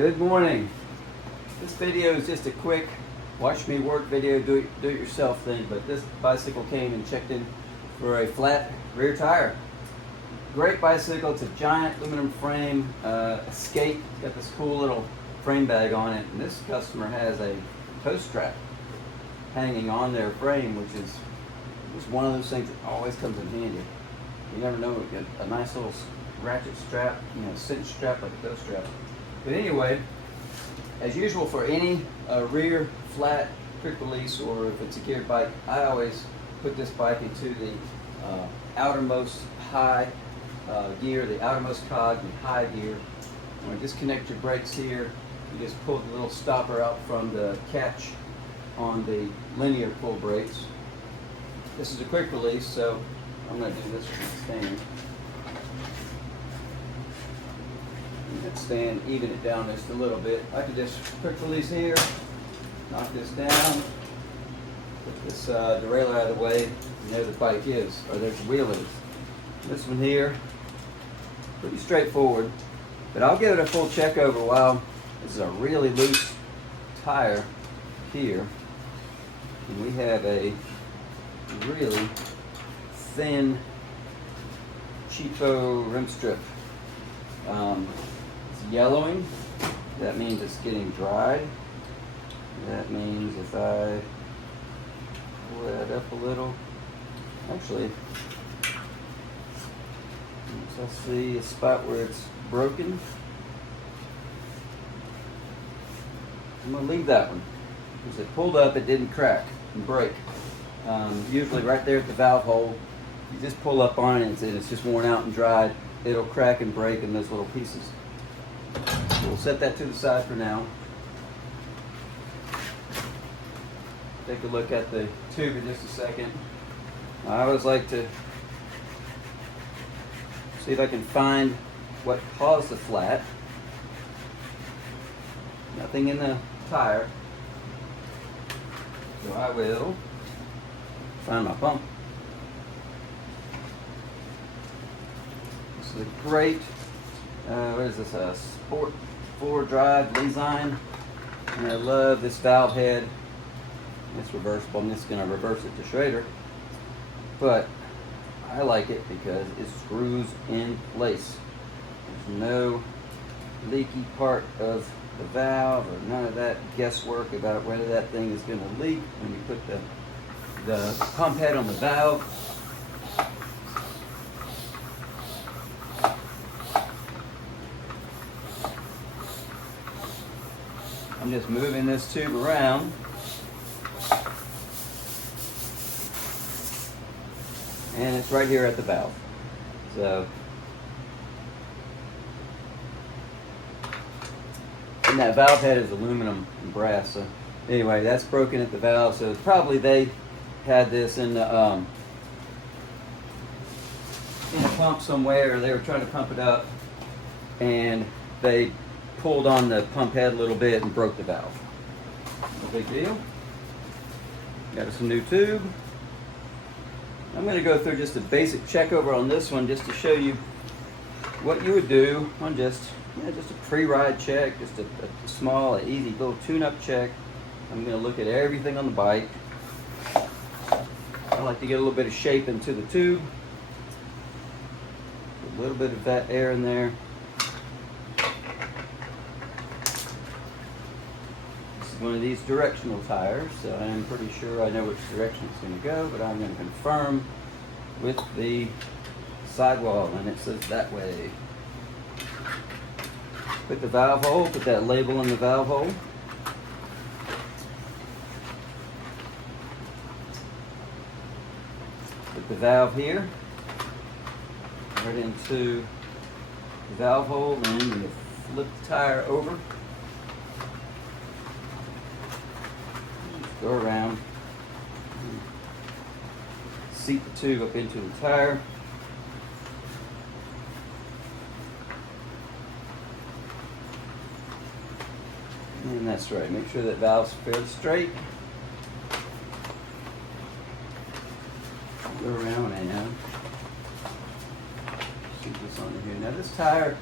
Good morning. This video is just a quick watch me work video, do it yourself thing, but this bicycle came and checked in for a flat rear tire. Great bicycle. It's a giant aluminum frame Escape. It's got this cool little frame bag on it, and this customer has a toe strap hanging on their frame, which is just one of those things that always comes in handy. You never know, a nice little ratchet strap, cinch strap like a toe strap. But anyway, as usual for any rear flat quick release, or if it's a geared bike, I always put this bike into the outermost high gear, the outermost cog, the high gear. When you disconnect your brakes here, you just pull the little stopper out from the catch on the linear pull brakes. This is a quick release, so I'm going to do this with the stand. Stand, even it down just a little bit. I could just quick release here, knock this down, put this derailleur out of the way, and there the bike is, or there's the wheel is. This one here, pretty straightforward, but I'll give it a full check over while this is a really loose tire here, and we have a really thin cheapo rim strip. Yellowing, that means it's getting dried. That means if I pull that up a little, actually, let's see a spot where it's broken. I'm going to leave that one because it pulled up, it didn't crack and break. Usually right there at the valve hole, you just pull up on it and it's just worn out and dried. It'll crack and break in those little pieces. We'll set that to the side for now. Take a look at the tube in just a second. I always like to see if I can find what caused the flat. Nothing in the tire. So I will find my pump. This is a great, what is this, a Sport 4 drive Lezyne, and I love this valve head. It's reversible. I'm just going to reverse it to Schrader, but I like it because it screws in place. There's no leaky part of the valve or none of that guesswork about whether that thing is going to leak when you put the pump head on the valve. I'm just moving this tube around, and it's right here at the valve. So, and that valve head is aluminum and brass. So anyway, that's broken at the valve. So probably they had this in the pump somewhere, or they were trying to pump it up, and they pulled on the pump head a little bit and broke the valve. No big deal. Got us a new tube. I'm going to go through just a basic check over on this one just to show you what you would do on just a pre-ride check, just a small, easy little tune-up check. I'm going to look at everything on the bike. I like to get a little bit of shape into the tube. A little bit of that air in there. One of these directional tires, so I am pretty sure I know which direction it's going to go, but I'm going to confirm with the sidewall, and it says that way. Put the valve hole, put that label in the valve hole. Put the valve here, right into the valve hole, and then you flip the tire over. Go around, seat the tube up into the tire. And that's right, make sure that valve's fairly straight. Go around and seat this on here. Now this tire,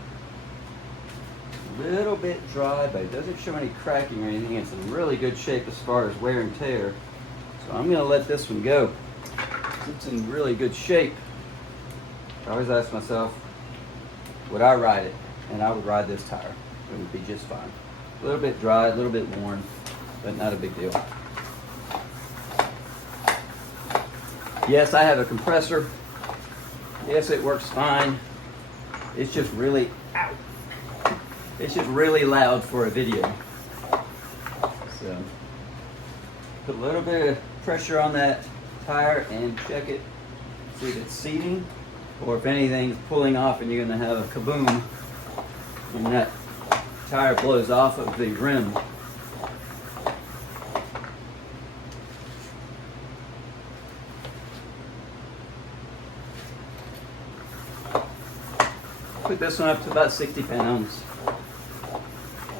little bit dry, but it doesn't show any cracking or anything. It's in really good shape as far as wear and tear. So I'm gonna let this one go. It's in really good shape. I always ask myself, would I ride it? And I would ride this tire. It would be just fine. A little bit dry, a little bit worn, but not a big deal. Yes, I have a compressor. Yes, it works fine. It's just really, ow. It's just really loud for a video. So, put a little bit of pressure on that tire and check it. See if it's seating or if anything's pulling off and you're gonna have a kaboom and that tire blows off of the rim. Put this one up to about 60 pounds.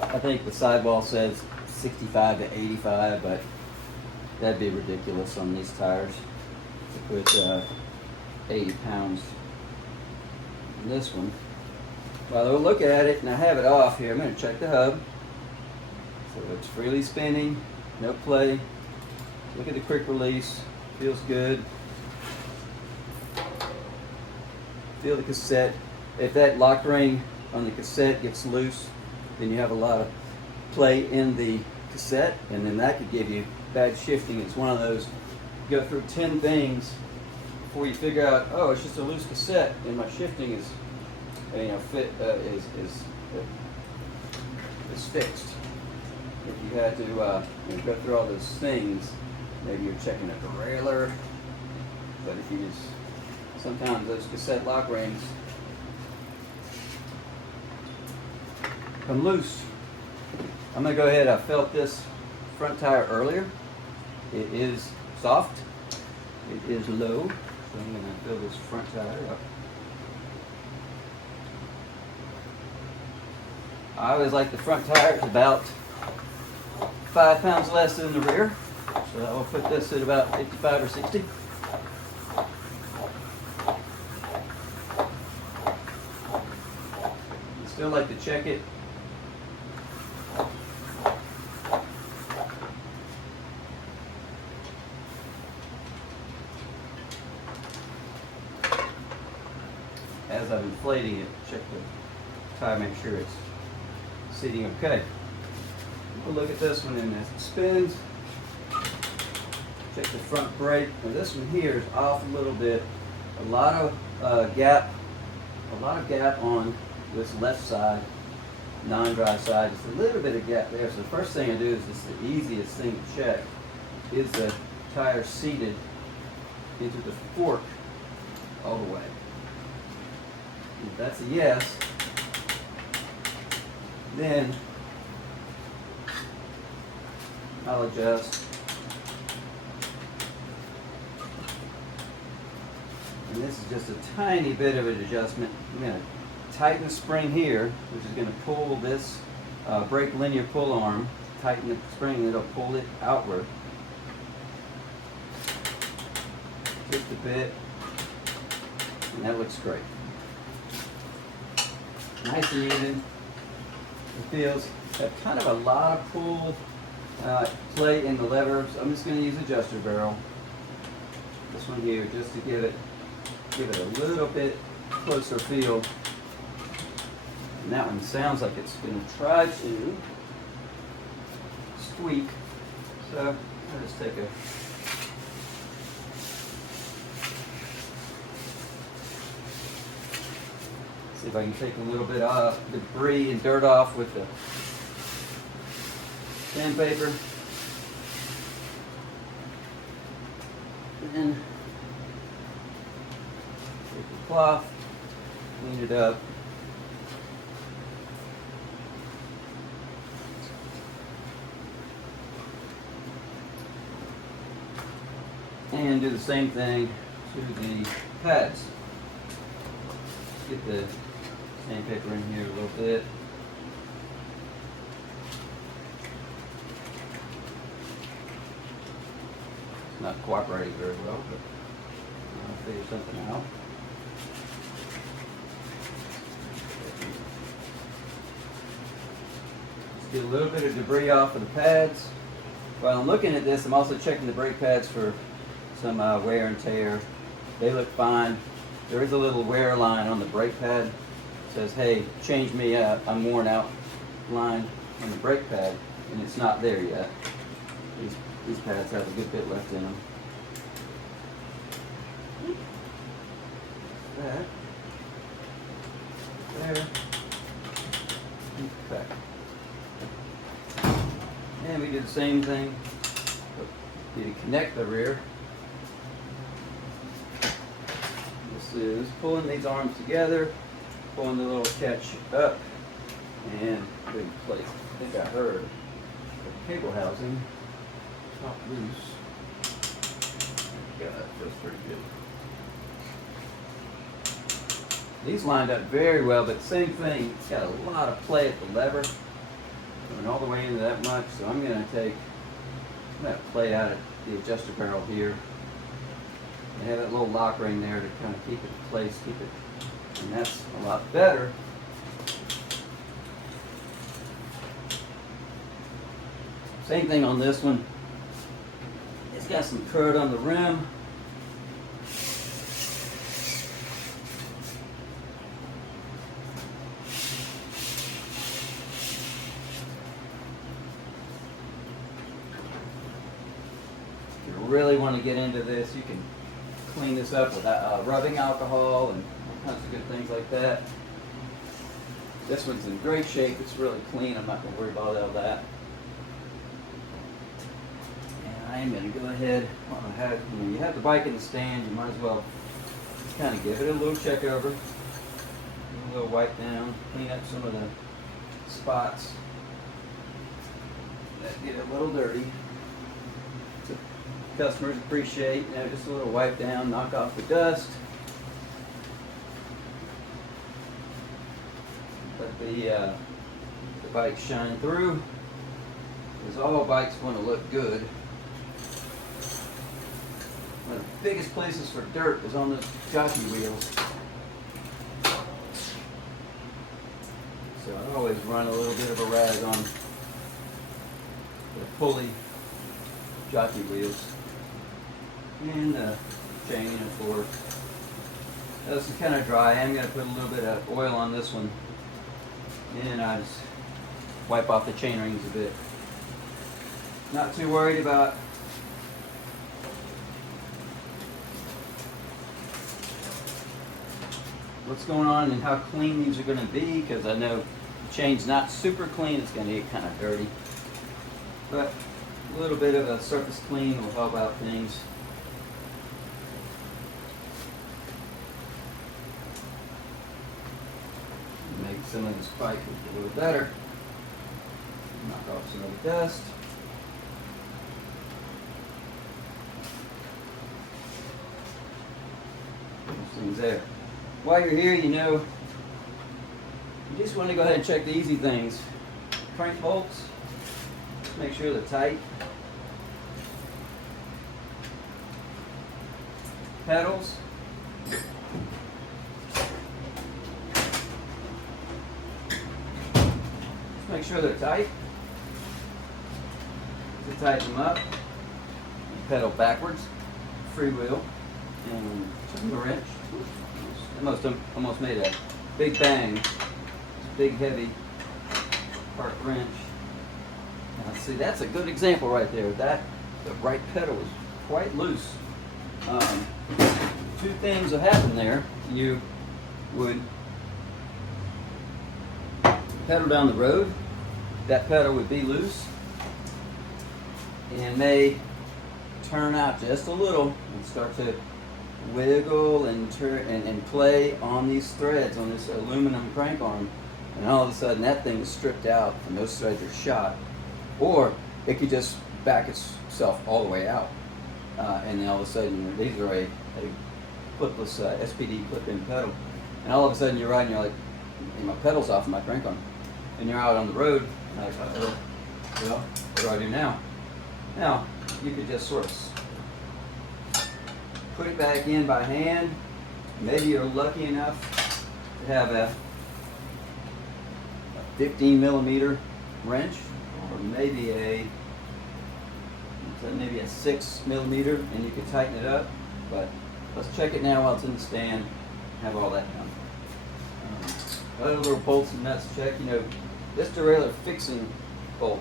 I think the sidewall says 65 to 85, but that'd be ridiculous on these tires to put 80 pounds in this one. While I look at it, and I have it off here, I'm going to check the hub. So it's freely spinning, no play. Look at the quick release, feels good. Feel the cassette. If that lock ring on the cassette gets loose, then you have a lot of play in the cassette, and then that could give you bad shifting. It's one of those, you go through 10 things before you figure out, oh, it's just a loose cassette, and my shifting is, is fixed. If you had to go through all those things, maybe you're checking a derailleur, but if you just, sometimes those cassette lock rings come loose. I'm going to go ahead. I felt this front tire earlier. It is soft. It is low. So I'm going to fill this front tire up. I always like the front tire. It's about 5 pounds less than the rear. So I will put this at about 55 or 60. Still like to check it. As I'm inflating it, check the tire, make sure it's seating okay. We'll look at this one and as it spins. Check the front brake. Now this one here is off a little bit. A lot of gap on this left side, non-dry side. Just a little bit of gap there. So the first thing I do is just the easiest thing to check is the tire seated into the fork all the way. If that's a yes, then I'll adjust. And this is just a tiny bit of an adjustment. I'm going to tighten the spring here, which is going to pull this brake linear pull arm. Tighten the spring and it'll pull it outward. Just a bit. And that looks great. Nice and even. It feels kind of a lot of pull play in the lever. So I'm just going to use adjuster barrel. This one here, just to give it a little bit closer feel. And that one sounds like it's going to try to squeak. So I'll just take a see if I can take a little bit of debris and dirt off with the sandpaper. And then take the cloth, clean it up. And do the same thing to the pads. Get the sandpaper in here a little bit. It's not cooperating very well, but I'll figure something out. Get a little bit of debris off of the pads. While I'm looking at this, I'm also checking the brake pads for some wear and tear. They look fine. There is a little wear line on the brake pad. It says, hey, change me a worn out line on the brake pad, and it's not there yet. These pads have a good bit left in them. That. There. Okay. And we do the same thing. You need to connect the rear. This is pulling these arms together, pulling the little catch up, and put in place. I think I heard the cable housing not loose. Yeah, that feels pretty good. These lined up very well, but same thing. It's got a lot of play at the lever, going all the way into that much. So I'm going to play out at the adjuster barrel here. I have that little lock ring there to kind of keep it in place, and that's a lot better. Same thing on this one. It's got some crud on the rim. If you really want to get into this, you can clean this up with rubbing alcohol and all kinds of good things like that. This one's in great shape. It's really clean. I'm not going to worry about all that. And I am going to go ahead. When you have the bike in the stand, you might as well kind of give it a little check over, a little wipe down, clean up some of the spots that get a little dirty. So customers appreciate, just a little wipe down, knock off the dust. Let the bike shine through, because all bikes want to look good. One of the biggest places for dirt is on those jockey wheels. So I always run a little bit of a rag on the pulley jockey wheels and the chain, of course. This is kind of dry. I'm going to put a little bit of oil on this one, and I just wipe off the chain rings a bit. Not too worried about what's going on and how clean these are going to be, because I know the chain's not super clean. It's going to get kind of dirty, but a little bit of a surface clean will help out things. Make some of this bike look a little better. Knock off some of the dust. Those things there. While you're here, you just want to go ahead and check the easy things. Crank bolts, just make sure they're tight. Pedals. Just make sure they're tight. To tighten them up, you pedal backwards, freewheel, and turn the wrench. Almost made a big bang. It's a big, heavy park wrench. Now, see, that's a good example right there. The right pedal is quite loose. Two things will happen there. You would pedal down the road. That pedal would be loose and may turn out just a little and start to wiggle and turn and play on these threads on this aluminum crank arm, and all of a sudden that thing is stripped out and those threads are shot. Or it could just back itself all the way out, and then all of a sudden these are a clipless SPD clip-in pedal, and all of a sudden you're riding, you're like, my pedal's off of my crank arm, and you're out on the road like, well, what do I do now? Now you could just sort of put it back in by hand. Maybe you're lucky enough to have a 15 millimeter wrench, or maybe a 6 millimeter, and you can tighten it up. But let's check it now while it's in the stand. Have all that done. Other little bolts and nuts to check. You know, this derailleur fixing bolt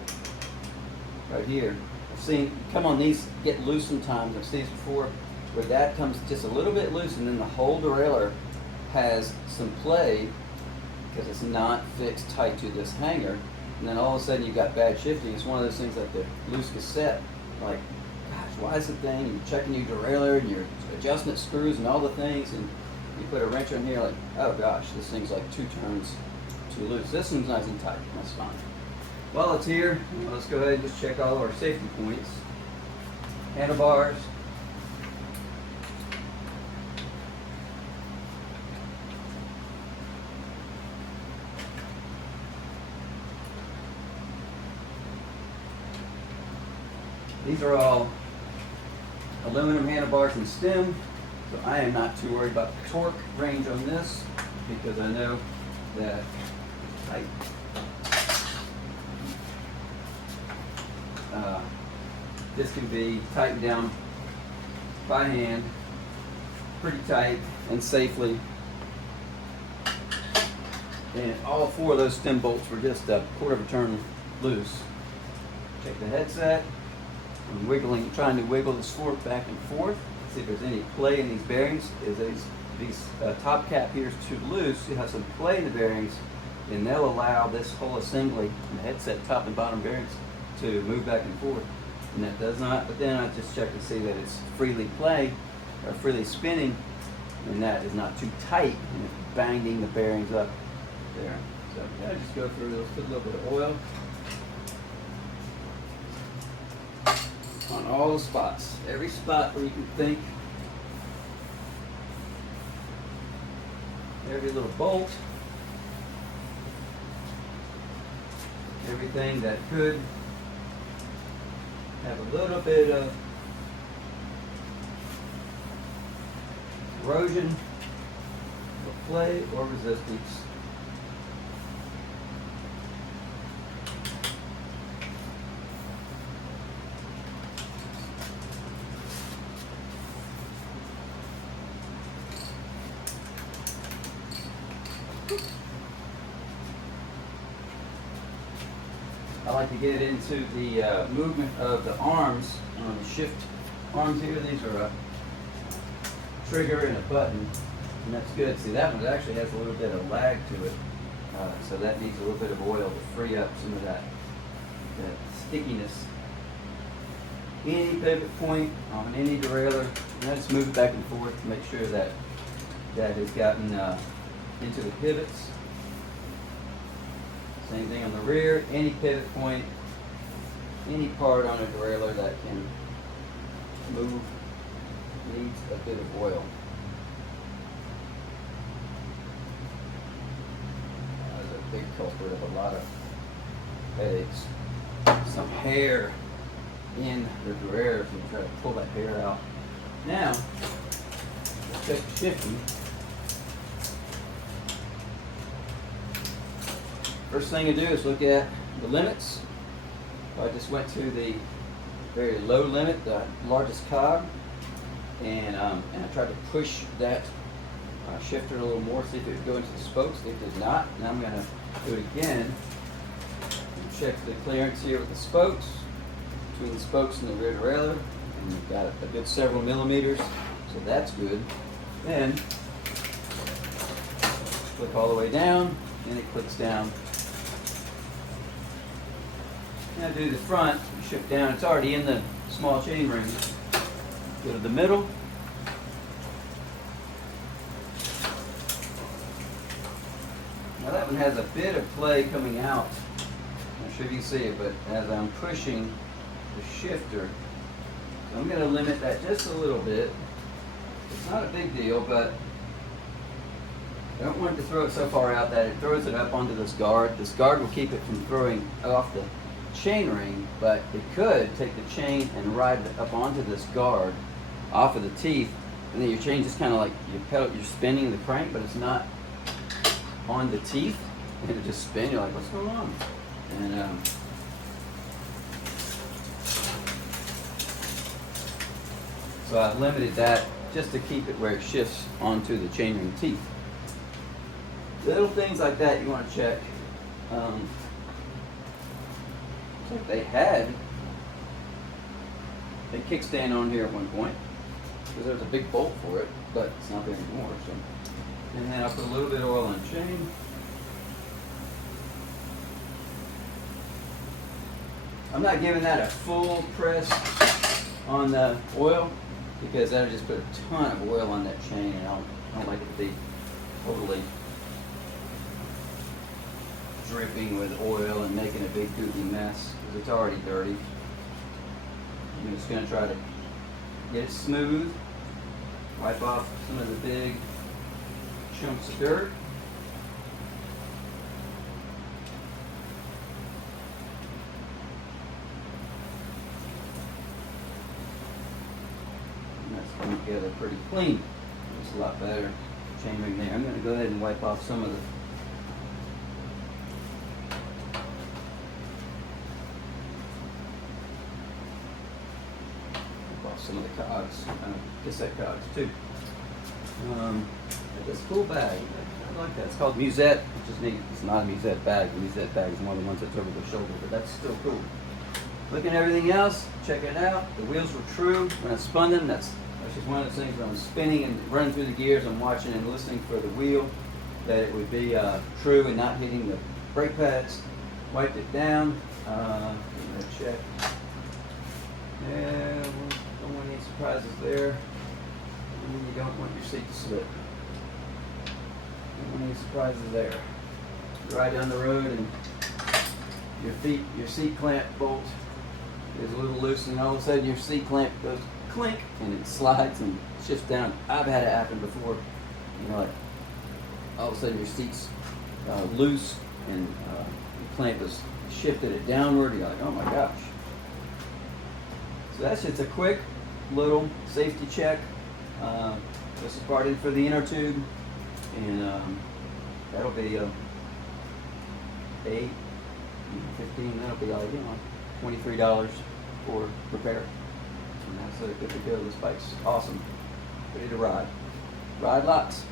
right here, I've seen come on these get loose sometimes. I've seen this before, where that comes just a little bit loose, and then the whole derailleur has some play because it's not fixed tight to this hanger, and then all of a sudden you've got bad shifting. It's one of those things like the loose cassette. Like, gosh, why is the thing? You're checking your derailleur and your adjustment screws and all the things, and you put a wrench on here, like, oh gosh, this thing's like 2 turns too loose. This one's nice and tight. That's fine. While it's here, let's go ahead and just check all of our safety points. Handlebars. These are all aluminum handlebars and stem, so I am not too worried about the torque range on this, because I know that this can be tightened down by hand pretty tight and safely. And all 4 of those stem bolts were just a 1/4 of a turn loose. Check the headset. I'm wiggling, trying to wiggle this fork back and forth, see if there's any play in these bearings. Is these top cap here is too loose, you have some play in the bearings, and they'll allow this whole assembly, the headset top and bottom bearings, to move back and forth. And that does not, but then I just check to see that it's freely play, or freely spinning, and that is not too tight, and it's banging the bearings up there. So yeah, just go through those, put a little bit of oil on all the spots, every spot where you can think, every little bolt, everything that could have a little bit of corrosion, or play, or resistance. I like to get into the movement of the arms on the shift arms here. These are a trigger and a button, and that's good. See, that one actually has a little bit of lag to it, so that needs a little bit of oil to free up some of that stickiness. Any pivot point on any derailleur, and let's move it back and forth to make sure that that has gotten into the pivots. Same thing on the rear, any pivot point, any part on a derailleur that can move needs a bit of oil. That's a big culprit of a lot of headaches. Some hair in the derailleur, if you try to pull that hair out. Now, let's check the shifting. First thing to do is look at the limits. I just went to the very low limit, the largest cog, and I tried to push that shifter a little more, see if it would go into the spokes. It did not. Now I'm going to do it again. Check the clearance here with the spokes, between the spokes and the rear derailleur, and you've got a good several millimeters, so that's good. Then click all the way down, and it clicks down. Now do the front, shift down, it's already in the small chain ring. Go to the middle. Now that one has a bit of play coming out. I'm not sure if you can see it, but as I'm pushing the shifter, so I'm going to limit that just a little bit. It's not a big deal, but I don't want it to throw it so far out that it throws it up onto this guard. This guard will keep it from throwing off the chain ring, but it could take the chain and ride up onto this guard off of the teeth, and then your chain just kind of like you're spinning the crank, but it's not on the teeth, and it just spins. You're like, what's going on? And so I've limited that just to keep it where it shifts onto the chainring teeth. Little things like that you want to check. Looks like they had a kickstand on here at one point because there's a big bolt for it, but it's not there anymore. So, and then I put a little bit of oil on the chain. I'm not giving that a full press on the oil because that'll just put a ton of oil on that chain, and I don't like it to be totally dripping with oil and making a big goopy mess because it's already dirty. I'm just going to try to get it smooth, wipe off some of the big chunks of dirt. And that's coming together pretty clean. It's a lot better chainring there. I'm going to go ahead and wipe off some of the some of the cogs, cassette cogs too. This cool bag, I like that. It's called Musette, which is neat. It's not a Musette bag. The Musette bag is one of the ones that's over the shoulder, but that's still cool. Looking at everything else, check it out. The wheels were true when I spun them. That's just one of those things when I'm spinning and running through the gears. I'm watching and listening for the wheel, that it would be true and not hitting the brake pads. Wiped it down. Check. Yeah. Don't want any surprises there. And you don't want your seat to slip. Don't want any surprises there. You ride down the road and your seat clamp bolt is a little loose, and all of a sudden your seat clamp goes clink and it slides and shifts down. I've had it happen before. You know, like all of a sudden your seat's loose and the clamp has shifted it downward. You're like, oh my gosh. So that's just a quick little safety check. This is part in for the inner tube, and that'll be 8, 15. That'll be like $23 for repair, and that's good to go. This bike's awesome, ready to ride. Ride lots.